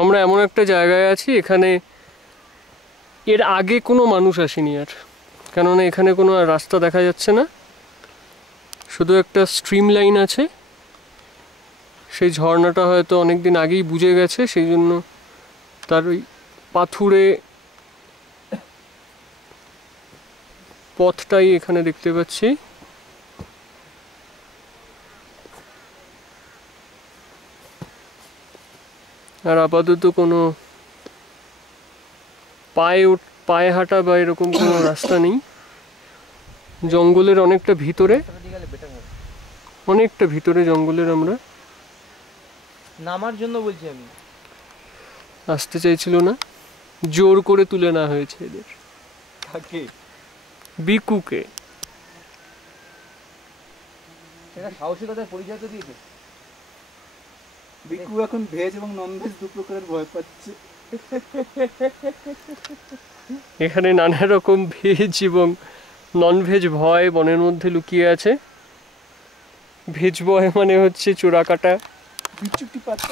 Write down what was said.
আমরা এমন একটা জায়গায় আছি, এখানে এর আগে কোনো মানুষ আসেনি আর, কেননা এখানে কোনো আর রাস্তা দেখা যাচ্ছে না, শুধু একটা স্ট্রিম লাইন আছে। সেই ঝর্ণাটা হয়তো অনেক দিন আগেই বুঝে গেছে, সেই জন্য তার ওই পাথুরে পথটাই এখানে দেখতে পাচ্ছি। আর আপাতত কোনো পায়ে হাঁটা বা এরকম কোনো রাস্তা নেই। জঙ্গলের অনেকটা ভিতরে, জঙ্গলের আমরা নামার জন্য বলছি আমি, আসতে চাইছিল না, জোর করে তুলে নেওয়া হয়েছে এদের। কাকে? বিকুকে। সেটা সাহসিকতার পরিচয় তো দিয়েছে। বিকু এখন ভেজ এবং নন ভেজ দু প্রকারের ভয় পাচ্ছে। এখানে নানা রকম ভেজ এবং নন ভেজ ভয় বনের মধ্যে লুকিয়ে আছে। ভেজ ভয় মানে হচ্ছে চোরাকাটা বিচুটি পাতা।